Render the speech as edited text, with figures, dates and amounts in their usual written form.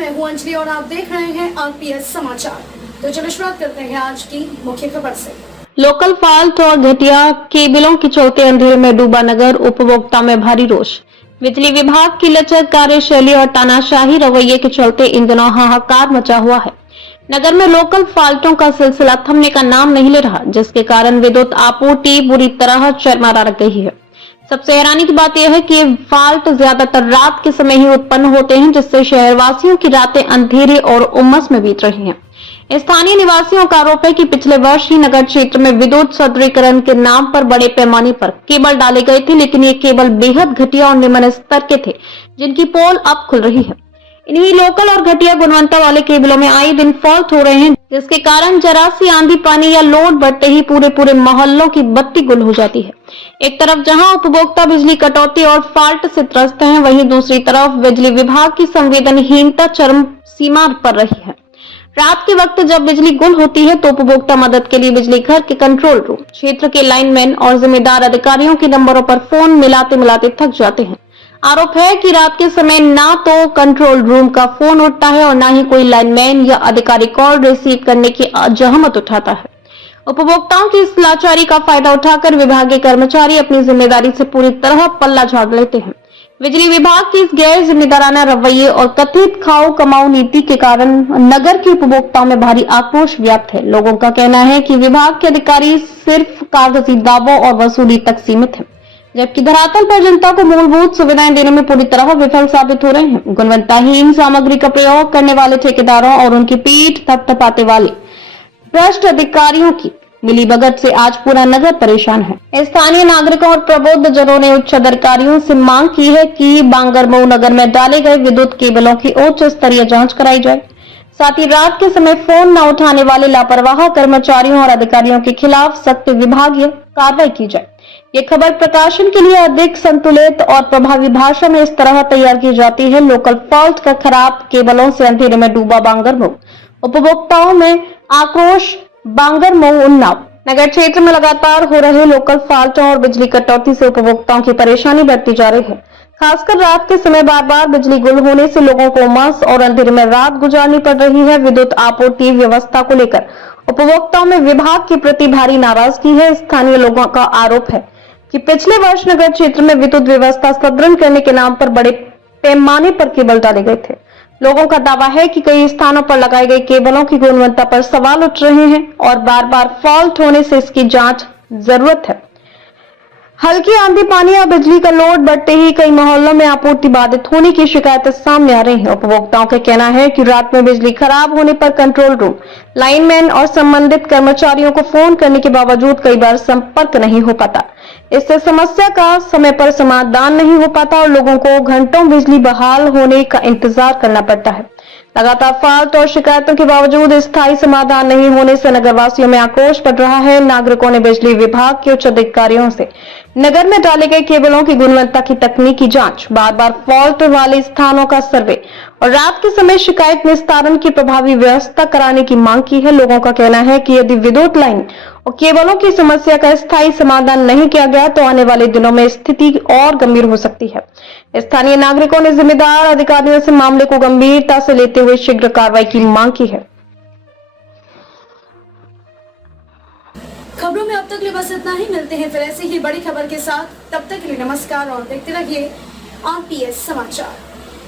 मैं हूं अंजलि और आप देख रहे हैं आरपीएस समाचार। तो चलिए शुरुआत करते हैं आज की मुख्य खबर से। लोकल फॉल्ट और घटिया केबलों के चलते अंधेरे में डूबा नगर, उपभोक्ता में भारी रोष। बिजली विभाग की लचर कार्यशैली और तानाशाही रवैये के चलते इन दिनों हाहाकार मचा हुआ है। नगर में लोकल फॉल्टों का सिलसिला थमने का नाम नहीं ले रहा, जिसके कारण विद्युत आपूर्ति बुरी तरह चरमरा गई है। सबसे हैरानी की बात यह है कि ये फॉल्ट ज्यादातर रात के समय ही उत्पन्न होते हैं, जिससे शहरवासियों की रातें अंधेरे और उमस में बीत रही हैं। स्थानीय निवासियों का आरोप है कि पिछले वर्ष ही नगर क्षेत्र में विद्युत सुदृढ़ीकरण के नाम पर बड़े पैमाने पर केबल डाले गए थे, लेकिन ये केबल बेहद घटिया और निम्न स्तर के थे, जिनकी पोल अब खुल रही है। इन्हीं लोकल और घटिया गुणवत्ता वाले केबलों में आए दिन फॉल्ट हो रहे हैं, जिसके कारण जरा सी आंधी पानी या लोड बढ़ते ही पूरे मोहल्लों की बत्ती गुल हो जाती है। एक तरफ जहां उपभोक्ता बिजली कटौती और फॉल्ट से त्रस्त हैं, वहीं दूसरी तरफ बिजली विभाग की संवेदनहीनता चरम सीमा पर रही है। रात के वक्त जब बिजली गुल होती है तो उपभोक्ता मदद के लिए बिजली घर के कंट्रोल रूम, क्षेत्र के लाइनमैन और जिम्मेदार अधिकारियों के नंबरों पर फोन मिलाते थक जाते हैं। आरोप है कि रात के समय ना तो कंट्रोल रूम का फोन उठता है और ना ही कोई लाइनमैन या अधिकारी कॉल रिसीव करने की जहमत उठाता है। उपभोक्ताओं की इस लाचारी का फायदा उठाकर विभागीय कर्मचारी अपनी जिम्मेदारी से पूरी तरह पल्ला झाड़ लेते हैं। बिजली विभाग की इस गैर जिम्मेदाराना रवैये और कथित खाओ कमाओ नीति के कारण नगर के उपभोक्ताओं में भारी आक्रोश व्याप्त है। लोगों का कहना है कि विभाग के अधिकारी सिर्फ कागजी दावों और वसूली तक सीमित हैं, जबकि धरातल पर जनता को मूलभूत सुविधाएं देने में पूरी तरह विफल साबित हो रहे हैं। गुणवत्ताहीन सामग्री का प्रयोग करने वाले ठेकेदारों और उनकी पीठ थपथपाते वाले भ्रष्ट अधिकारियों की मिलीभगत से आज पूरा नगर परेशान है। स्थानीय नागरिकों और प्रबुद्ध जनों ने उच्च अधिकारियों से मांग की है कि बांगरमऊ नगर में डाले गए विद्युत केबलों की उच्च स्तरीय जांच कराई जाए। साथ ही रात के समय फोन न उठाने वाले लापरवाह कर्मचारियों और अधिकारियों के खिलाफ सख्त विभागीय कार्रवाई की जाए। ये खबर प्रकाशन के लिए अधिक संतुलित और प्रभावी भाषा में इस तरह तैयार की जाती है। लोकल फॉल्ट का खराब केबलों से अंधेरे में डूबा बांगरमऊ, उपभोक्ताओं में आक्रोश। बांगरमऊ उन्नाव नगर क्षेत्र में लगातार हो रहे लोकल फॉल्टों और बिजली कटौती से उपभोक्ताओं की परेशानी बढ़ती जा रही है। खासकर रात के समय बार बिजली गुल होने से लोगों को उमस और अंधेरे में रात गुजारनी पड़ रही है। विद्युत आपूर्ति व्यवस्था को लेकर उपभोक्ताओं में विभाग के प्रति भारी नाराजगी है। स्थानीय लोगों का आरोप है कि पिछले वर्ष नगर क्षेत्र में विद्युत व्यवस्था सुदृढ़ करने के नाम पर बड़े पैमाने पर केबल डाले गए थे। लोगों का दावा है कि कई स्थानों पर लगाई गई केबलों की गुणवत्ता पर सवाल उठ रहे हैं और बार फॉल्ट होने से इसकी जांच जरूरत है। हल्की आंधी पानी या बिजली का लोड बढ़ते ही कई मोहल्लों में आपूर्ति बाधित होने की शिकायतें सामने आ रही हैं। उपभोक्ताओं का कहना है कि रात में बिजली खराब होने पर कंट्रोल रूम, लाइनमैन और संबंधित कर्मचारियों को फोन करने के बावजूद कई बार संपर्क नहीं हो पाता। इससे समस्या का समय पर समाधान नहीं हो पाता और लोगों को घंटों बिजली बहाल होने का इंतजार करना पड़ता है। लगातार फॉल्ट और शिकायतों के बावजूद स्थायी समाधान नहीं होने से नगरवासियों में आक्रोश बढ़ रहा है। नागरिकों ने बिजली विभाग के उच्च अधिकारियों से नगर में डाले गए केबलों की गुणवत्ता की तकनीकी जांच, बार फॉल्ट वाले स्थानों का सर्वे और रात के समय शिकायत निस्तारण की प्रभावी व्यवस्था कराने की मांग की है। लोगों का कहना है कि यदि विद्युत लाइन और केबलों की समस्या का स्थायी समाधान नहीं किया गया तो आने वाले दिनों में स्थिति और गंभीर हो सकती है। स्थानीय नागरिकों ने जिम्मेदार अधिकारियों से मामले को गंभीरता से लेते हुए शीघ्र कार्रवाई की मांग की है। खबरों में अब तक के लिए बस इतना ही। मिलते हैं फिर ऐसी ही बड़ी खबर के साथ। तब तक के लिए नमस्कार और देखते रहिए आरपीएस समाचार।